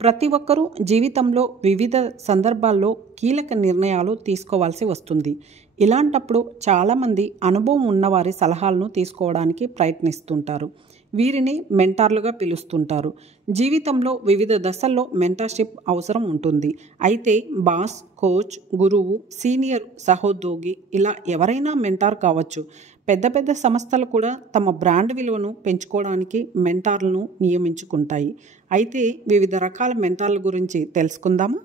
ప్రతి ఒక్కరూ జీవితంలో వివిధ సందర్భాల్లో కీలక నిర్ణయాలు తీసుకోవాల్సి వస్తుంది. ఇలాంటప్పుడు చాలామంది అనుభవం ఉన్నవారి సలహాలను తీసుకోవడానికి ప్రయత్నిస్తుంటారు. వీరిని మెంటార్లుగా పిలుస్తుంటారు. జీవితంలో వివిధ దశల్లో మెంటర్షిప్ అవసరం ఉంటుంది. అయితే బాస్, కోచ్, గురువు, సీనియర్ సహోద్యోగి ఇలా ఎవరైనా మెంటార్ కావచ్చు. పెద్ద పెద్ద సంస్థలు కూడా తమ బ్రాండ్ విలువను పెంచుకోవడానికి మెంటార్లను నియమించుకుంటాయి. అయితే వివిధ రకాల మెంటార్ల గురించి తెలుసుకుందామా?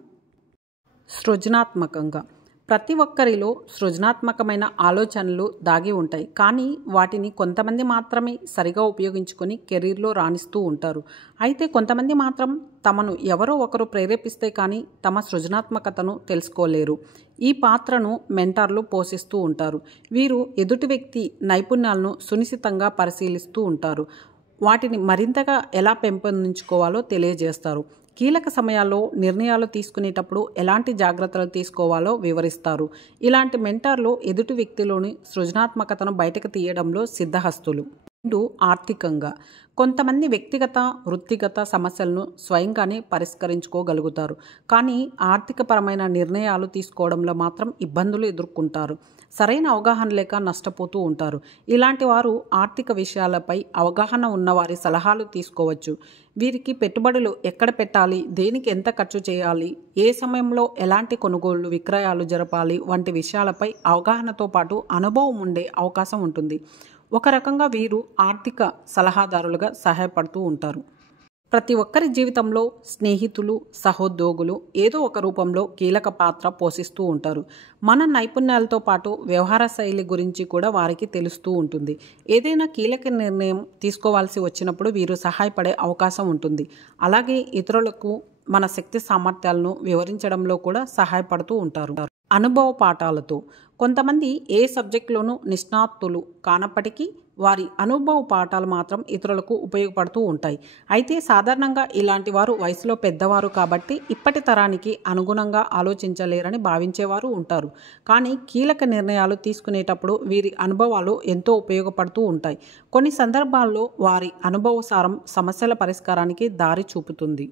సృజనాత్మకంగా ప్రతి ఒక్కరిలో సృజనాత్మకమైన ఆలోచనలు దాగి ఉంటాయి. కానీ వాటిని కొంతమంది మాత్రమే సరిగా ఉపయోగించుకొని కెరీర్లో రాణిస్తూ ఉంటారు. అయితే కొంతమంది మాత్రం తమను ఎవరో ఒకరు ప్రేరేపిస్తే కానీ తమ సృజనాత్మకతను తెలుసుకోలేరు. ఈ పాత్రను మెంటార్లు పోషిస్తూ ఉంటారు. వీరు ఎదుటి వ్యక్తి నైపుణ్యాలను సునిశితంగా పరిశీలిస్తూ ఉంటారు. వాటిని మరింతగా ఎలా పెంపొందించుకోవాలో తెలియజేస్తారు. కీలక సమయాల్లో నిర్ణయాలు తీసుకునేటప్పుడు ఎలాంటి జాగ్రత్తలు తీసుకోవాలో వివరిస్తారు. ఇలాంటి మెంటార్లు ఎదుటి వ్యక్తిలోని సృజనాత్మకతను బయటకు తీయడంలో సిద్ధహస్తులు. ఆర్థికంగా కొంతమంది వ్యక్తిగత, వృత్తిగత సమస్యలను స్వయంగానే పరిష్కరించుకోగలుగుతారు. కానీ ఆర్థికపరమైన నిర్ణయాలు తీసుకోవడంలో మాత్రం ఇబ్బందులు ఎదుర్కొంటారు. సరైన అవగాహన లేక నష్టపోతూ ఉంటారు. ఇలాంటి వారు ఆర్థిక విషయాలపై అవగాహన ఉన్నవారి సలహాలు తీసుకోవచ్చు. వీరికి పెట్టుబడులు ఎక్కడ పెట్టాలి, దేనికి ఎంత ఖర్చు చేయాలి, ఏ సమయంలో ఎలాంటి కొనుగోళ్లు, విక్రయాలు జరపాలి వంటి విషయాలపై అవగాహనతో పాటు అనుభవం ఉండే అవకాశం ఉంటుంది. ఒక రకంగా వీరు ఆర్థిక సలహాదారులుగా సహాయపడుతూ ఉంటారు. ప్రతి ఒక్కరి జీవితంలో స్నేహితులు, సహోద్యోగులు ఏదో ఒక రూపంలో కీలక పాత్ర పోషిస్తూ ఉంటారు. మన నైపుణ్యాలతో పాటు వ్యవహార శైలి గురించి కూడా వారికి తెలుస్తూ ఉంటుంది. ఏదైనా కీలక నిర్ణయం తీసుకోవాల్సి వచ్చినప్పుడు వీరు సహాయపడే అవకాశం ఉంటుంది. అలాగే ఇతరులకు మన శక్తి సామర్థ్యాలను వివరించడంలో కూడా సహాయపడుతూ ఉంటారు. అనుభవ పాఠాలతో కొంతమంది ఏ సబ్జెక్టులోనూ నిష్ణాతులు కానప్పటికీ వారి అనుభవ పాఠాలు మాత్రం ఇతరులకు ఉపయోగపడుతూ ఉంటాయి. అయితే సాధారణంగా ఇలాంటి వారు వయసులో పెద్దవారు కాబట్టి ఇప్పటి తరానికి అనుగుణంగా ఆలోచించలేరని భావించేవారు ఉంటారు. కానీ కీలక నిర్ణయాలు తీసుకునేటప్పుడు వీరి అనుభవాలు ఎంతో ఉపయోగపడుతూ ఉంటాయి. కొన్ని సందర్భాల్లో వారి అనుభవ సారం సమస్యల పరిష్కారానికి దారి చూపుతుంది.